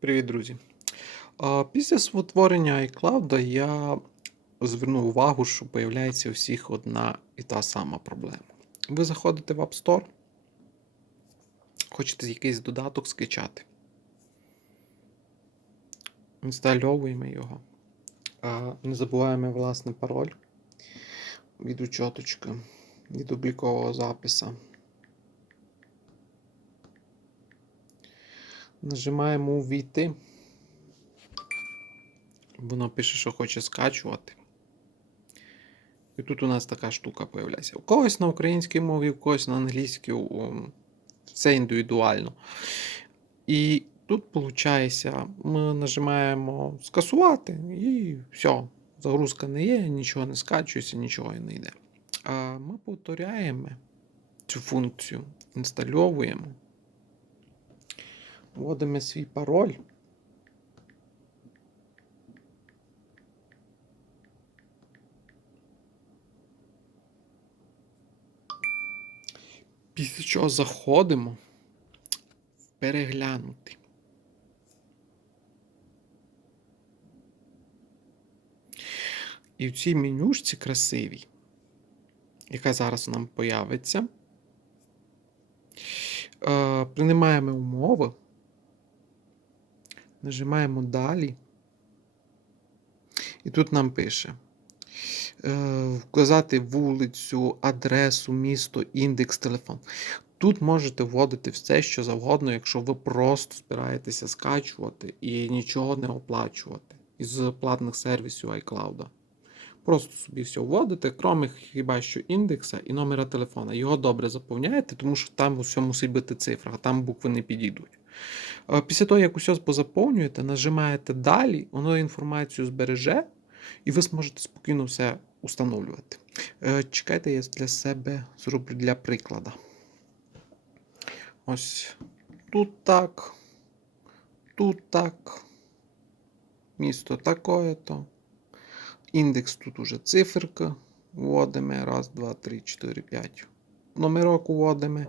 Привіт, друзі. Після створення iCloud я звернув увагу, що появляється у всіх одна і та сама проблема. Ви заходите в App Store, хочете якийсь додаток скачати. Інстальовуємо його. Не забуваємо власне пароль від учоточки, від облікового запису. Нажимаємо увійти. Воно пише, що хоче скачувати. І тут у нас така штука появляється. У когось на українській мові, у когось на англійській, все індивідуально. І тут, виходить, ми нажимаємо скасувати і все. Загрузка не є, нічого не скачується, нічого не йде. А ми повторяємо цю функцію, інстальовуємо. Вводимо свій пароль. Після чого заходимо в переглянути. І в цій менюшці красивій, яка зараз нам появиться, е, приймаємо умови. Нажимаємо далі. І тут нам пише е, вказати вулицю, адресу, місто, індекс, телефон. Тут можете вводити все, що завгодно, якщо ви просто збираєтеся скачувати і нічого не оплачувати із платних сервісів iCloud. Просто собі все вводите, крім хіба що індекса і номера телефона. Його добре заповняєте, тому що там все мусить бути цифра, а там букви не підійдуть. Після того, як усе позаповнюєте, нажимаєте далі, воно інформацію збереже, і ви зможете спокійно все установлювати. Е, Чекайте, я для себе зроблю для прикладу. Ось тут так, тут так, місто такое-то. Індекс тут уже циферка. Вводимо. Раз, два, три, чотири, п'ять. Номерок вводимо.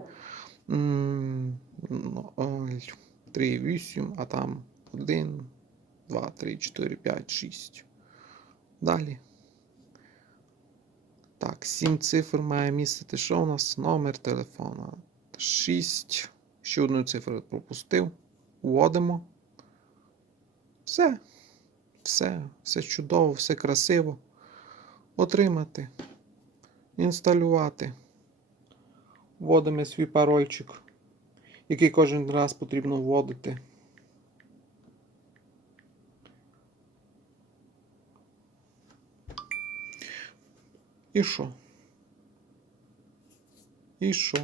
М, ноль, 3, 8, а там 1, 2, 3, 4, 5, 6. Далі. Так, 7 цифр має містити. Що у нас? Номер телефона. 6. Ще одну цифру пропустив. Вводимо. Все. Все. Все чудово, все красиво. Отримати. Інсталювати. Вводимо свій парольчик який кожен раз потрібно вводити. І що? І що?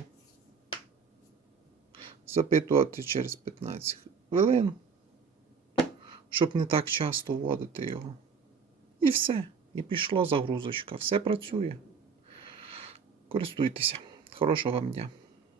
Запитувати через 15 хвилин, щоб не так часто вводити його. І все. І пішло загрузочка. Все працює. Користуйтеся. Хорошого вам дня.